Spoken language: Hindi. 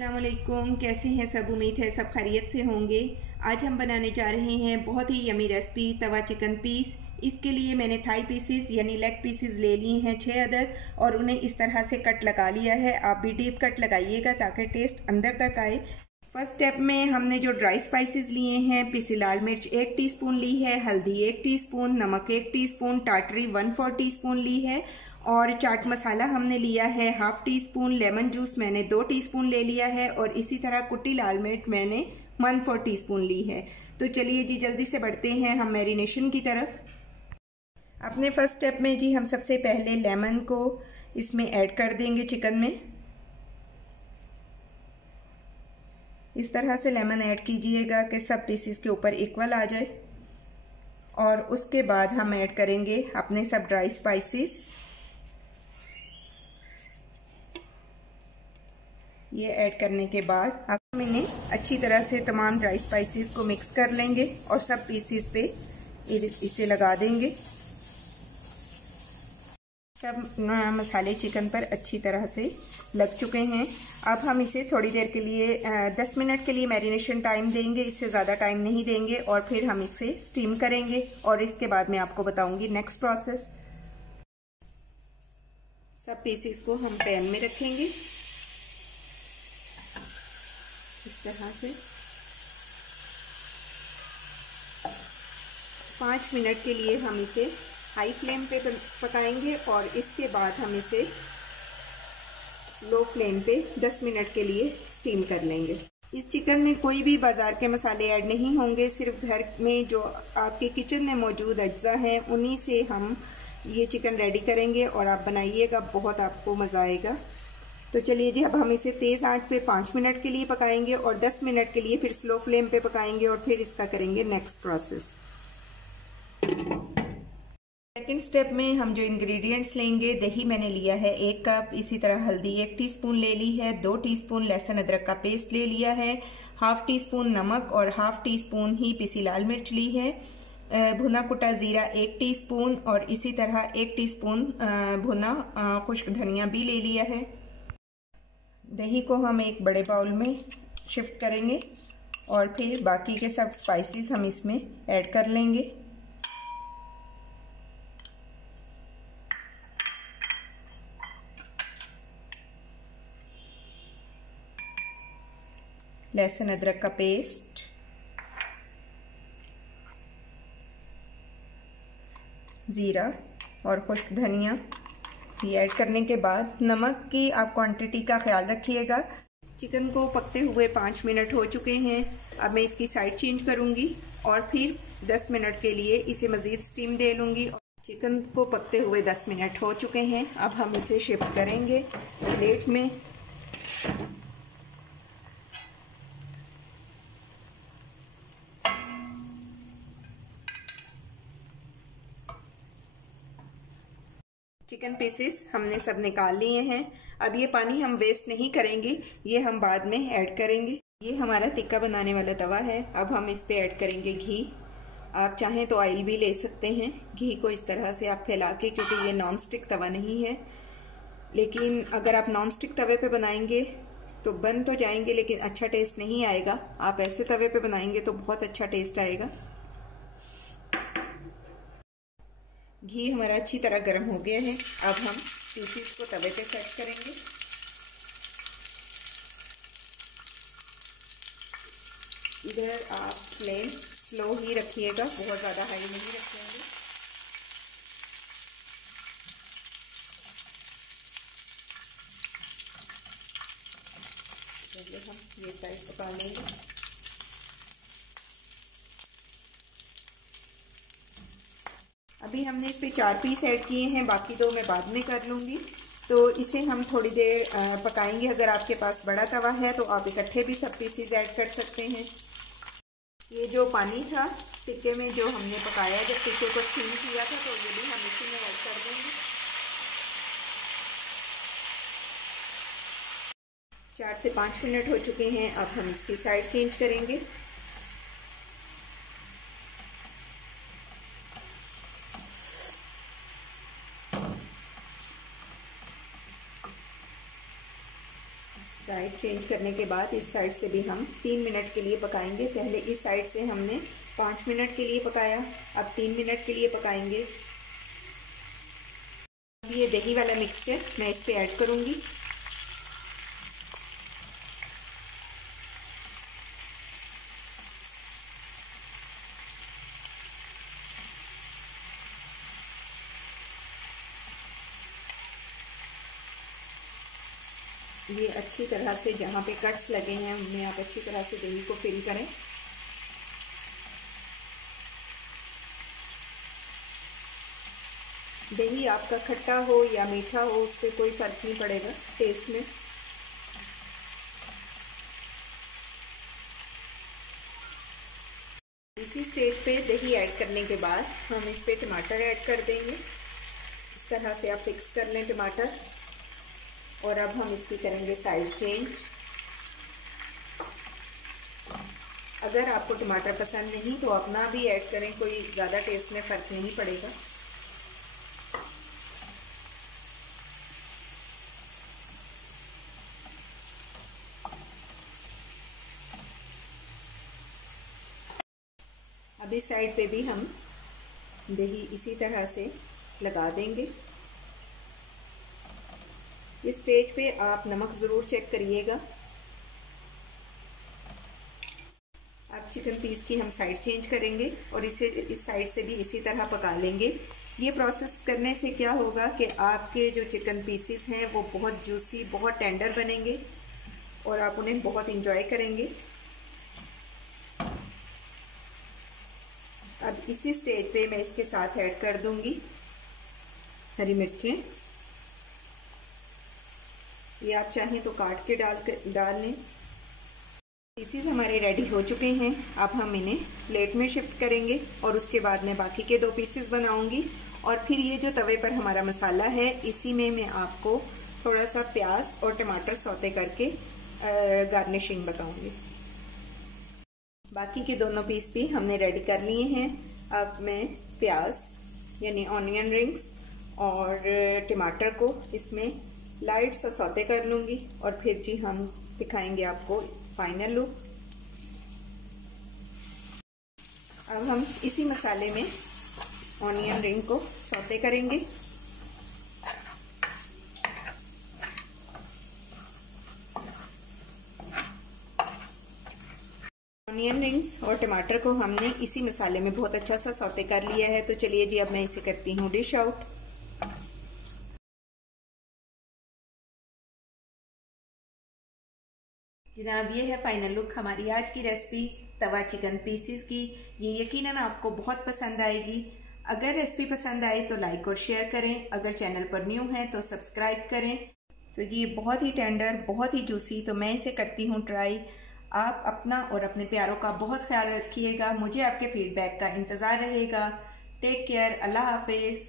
अस्सलामुअलैकुम, कैसे हैं सब। उम्मीद है सब खैरियत से होंगे। आज हम बनाने जा रहे हैं बहुत ही यमी रेसिपी तवा चिकन पीस। इसके लिए मैंने थाई पीसेस यानी लेग पीसेस ले लिए हैं 6 अदद और उन्हें इस तरह से कट लगा लिया है। आप भी डीप कट लगाइएगा ताकि टेस्ट अंदर तक आए। फर्स्ट स्टेप में हमने जो ड्राई स्पाइसेस लिए हैं, पिसी लाल मिर्च 1 टीस्पून ली है, हल्दी 1 टीस्पून, नमक 1 टीस्पून, टाटरी 1/4 टीस्पून ली है और चाट मसाला हमने लिया है 1/2 टीस्पून, लेमन जूस मैंने 2 टीस्पून ले लिया है और इसी तरह कुटी लाल मिर्च मैंने 1/4 टीस्पून ली है। तो चलिए जी जल्दी से बढ़ते हैं हम मैरिनेशन की तरफ। अपने फर्स्ट स्टेप में जी हम सबसे पहले लेमन को इसमें ऐड कर देंगे चिकन में। इस तरह से लेमन ऐड कीजिएगा कि सब पीसेस के ऊपर इक्वल आ जाए और उसके बाद हम ऐड करेंगे अपने सब ड्राई स्पाइसेस। ये ऐड करने के बाद अब हम इन्हें अच्छी तरह से तमाम ड्राई स्पाइसेस को मिक्स कर लेंगे और सब पीसेस पे इसे लगा देंगे। सब मसाले चिकन पर अच्छी तरह से लग चुके हैं। अब हम इसे थोड़ी देर के लिए 10 मिनट के लिए मैरिनेशन टाइम देंगे, इससे ज़्यादा टाइम नहीं देंगे और फिर हम इसे स्टीम करेंगे और इसके बाद मैं आपको बताऊंगी नेक्स्ट प्रोसेस। सब पीसेस को हम पैन में रखेंगे इस तरह से। 5 मिनट के लिए हम इसे हाई फ्लेम पे पकाएंगे और इसके बाद हम इसे स्लो फ्लेम पे 10 मिनट के लिए स्टीम कर लेंगे। इस चिकन में कोई भी बाज़ार के मसाले ऐड नहीं होंगे, सिर्फ घर में जो आपके किचन में मौजूद अज्जा हैं उन्हीं से हम ये चिकन रेडी करेंगे और आप बनाइएगा, बहुत आपको मज़ा आएगा। तो चलिए जी अब हम इसे तेज़ आंच पे 5 मिनट के लिए पकाएंगे और 10 मिनट के लिए फिर स्लो फ्लेम पे पकाएंगे और फिर इसका करेंगे नेक्स्ट प्रोसेस। सेकेंड स्टेप में हम जो इंग्रेडिएंट्स लेंगे, दही मैंने लिया है 1 कप, इसी तरह हल्दी 1 टीस्पून ले ली है, 2 टीस्पून लहसुन अदरक का पेस्ट ले लिया है, 1/2 टीस्पून नमक और 1/2 टीस्पून ही पिसी लाल मिर्च ली है, भुना कुटा ज़ीरा 1 टीस्पून और इसी तरह 1 टीस्पून भुना खुश्क धनिया भी ले लिया है। दही को हम एक बड़े बाउल में शिफ्ट करेंगे और फिर बाकी के सब स्पाइसेस हम इसमें ऐड कर लेंगे। लहसुन अदरक का पेस्ट, ज़ीरा और खुश्क धनिया ये ऐड करने के बाद नमक की आप क्वांटिटी का ख्याल रखिएगा। चिकन को पकते हुए 5 मिनट हो चुके हैं। अब मैं इसकी साइड चेंज करूंगी और फिर 10 मिनट के लिए इसे मज़ीद स्टीम दे लूँगी। चिकन को पकते हुए 10 मिनट हो चुके हैं। अब हम इसे शिफ्ट करेंगे प्लेट में। चिकन पीसेस हमने सब निकाल लिए हैं। अब ये पानी हम वेस्ट नहीं करेंगे, ये हम बाद में ऐड करेंगे। ये हमारा टिक्का बनाने वाला तवा है। अब हम इस पे ऐड करेंगे घी। आप चाहें तो ऑयल भी ले सकते हैं। घी को इस तरह से आप फैला के, क्योंकि ये नॉन स्टिक तवा नहीं है, लेकिन अगर आप नॉन स्टिक तवे पे बनाएंगे तो बन तो जाएंगे लेकिन अच्छा टेस्ट नहीं आएगा। आप ऐसे तवे पे बनाएंगे तो बहुत अच्छा टेस्ट आएगा। घी हमारा अच्छी तरह गर्म हो गया है। अब हम पीसेस को तवे पे सेट करेंगे। इधर आप फ्लेम स्लो ही रखिएगा, बहुत ज़्यादा हाई नहीं रखेंगे। चलिए हम ये साइड पका लेंगे। अभी हमने इस पे 4 पीस ऐड किए हैं, बाकी 2 मैं बाद में कर लूँगी। तो इसे हम थोड़ी देर पकाएंगे। अगर आपके पास बड़ा तवा है तो आप इकट्ठे भी सब पीसेस ऐड कर सकते हैं। ये जो पानी था टिक्के में जो हमने पकाया, जब टिक्के को स्टीम किया था, तो ये भी हम इसी में ऐड कर देंगे। 4 से 5 मिनट हो चुके हैं। अब हम इसकी साइड चेंज करेंगे। साइड चेंज करने के बाद इस साइड से भी हम 3 मिनट के लिए पकाएंगे। पहले इस साइड से हमने 5 मिनट के लिए पकाया, अब 3 मिनट के लिए पकाएंगे। अब ये दही वाला मिक्सचर मैं इस पर ऐड करूँगी। ये अच्छी तरह से जहाँ पे कट्स लगे हैं उनमें आप अच्छी तरह से दही को फिल करें। दही आपका खट्टा हो या मीठा हो उससे कोई फ़र्क नहीं पड़ेगा टेस्ट में। इसी स्टेज पे दही ऐड करने के बाद हम इस पे टमाटर ऐड कर देंगे। इस तरह से आप फिक्स कर लें टमाटर। और अब हम इसकी करेंगे साइड चेंज। अगर आपको टमाटर पसंद नहीं तो अपना भी ऐड करें, कोई ज़्यादा टेस्ट में फ़र्क नहीं पड़ेगा। अब इस साइड पे भी हम दही इसी तरह से लगा देंगे। इस स्टेज पे आप नमक ज़रूर चेक करिएगा। अब चिकन पीस की हम साइड चेंज करेंगे और इसे इस साइड से भी इसी तरह पका लेंगे। ये प्रोसेस करने से क्या होगा कि आपके जो चिकन पीसेस हैं वो बहुत जूसी, बहुत टेंडर बनेंगे और आप उन्हें बहुत इंजॉय करेंगे। अब इसी स्टेज पे मैं इसके साथ ऐड कर दूंगी हरी मिर्चें। ये आप चाहें तो काट के डाल लें। पीसीज हमारे रेडी हो चुके हैं। अब हम इन्हें प्लेट में शिफ्ट करेंगे और उसके बाद मैं बाकी के 2 पीसेस बनाऊंगी। और फिर ये जो तवे पर हमारा मसाला है इसी में मैं आपको थोड़ा सा प्याज और टमाटर सौते करके गार्निशिंग बताऊंगी। बाकी के दोनों पीस भी हमने रेडी कर लिए हैं। अब मैं प्याज यानी ऑनियन रिंग्स और टमाटर को इसमें लाइट सा सौते कर लूँगी और फिर जी हम दिखाएंगे आपको फाइनल लुक। अब हम इसी मसाले में ऑनियन रिंग को सौते करेंगे। ऑनियन रिंग्स और टमाटर को हमने इसी मसाले में बहुत अच्छा सा सौते कर लिया है। तो चलिए जी अब मैं इसे करती हूँ डिश आउट। जनाब ये है फाइनल लुक हमारी आज की रेसिपी तवा चिकन पीसेस की। ये यकीनन आपको बहुत पसंद आएगी। अगर रेसिपी पसंद आए तो लाइक और शेयर करें। अगर चैनल पर न्यू हैं तो सब्सक्राइब करें। तो ये बहुत ही टेंडर, बहुत ही जूसी, तो मैं इसे करती हूँ ट्राई। आप अपना और अपने प्यारों का बहुत ख्याल रखिएगा। मुझे आपके फीडबैक का इंतज़ार रहेगा। Take care. अल्लाह हाफिज़।